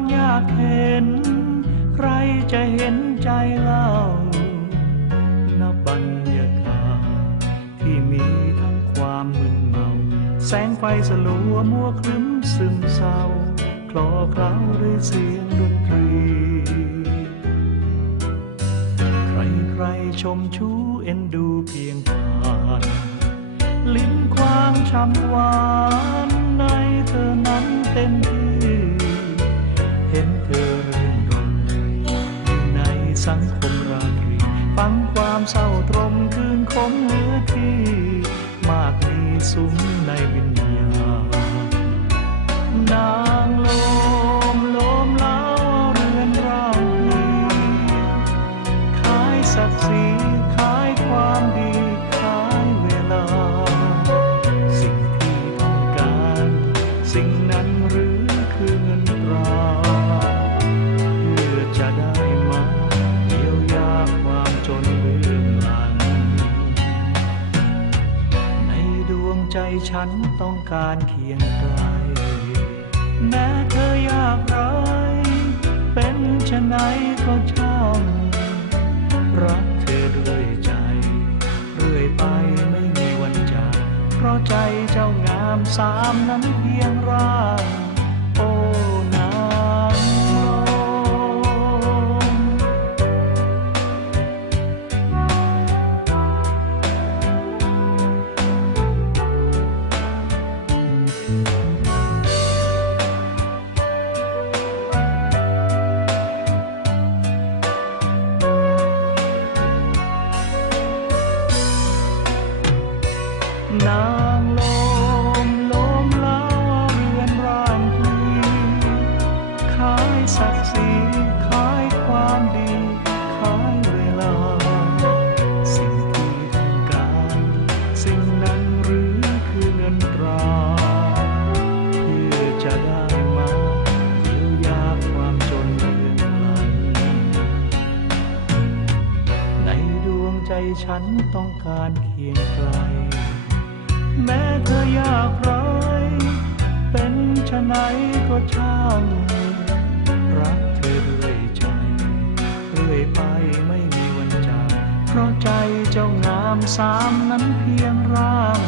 ความอยากเห็น ใครจะเห็นใจเล่านับรรยากาศที่มีทั้งความมึนเมา แสงไฟสลัวมัวครึ้มซึมเศร้า คลอเคล้าด้วยเสียงดนตรี ใครใครชมชูเอ็นดูเพียงผ่านลิ้นความช้ำหวานในเธอนั้นเต็ม ใจฉันต้องการเคียงไกล แม้เธอยากไรเป็นชะไหนก็ช่าง รักเธอด้วยใจ เรื่อยไปไม่มีวันจาก เพราะใจเจ้างามสามนั้นเพียงร่าง ฉันต้องการเคียงไกล แม้เธอยากไรเป็นชะไหนก็ช่างรักเธอด้วยใจเรื่อยไปไม่มีวันจาก เพราะใจเจ้างามสามนั้นเพียงร่าง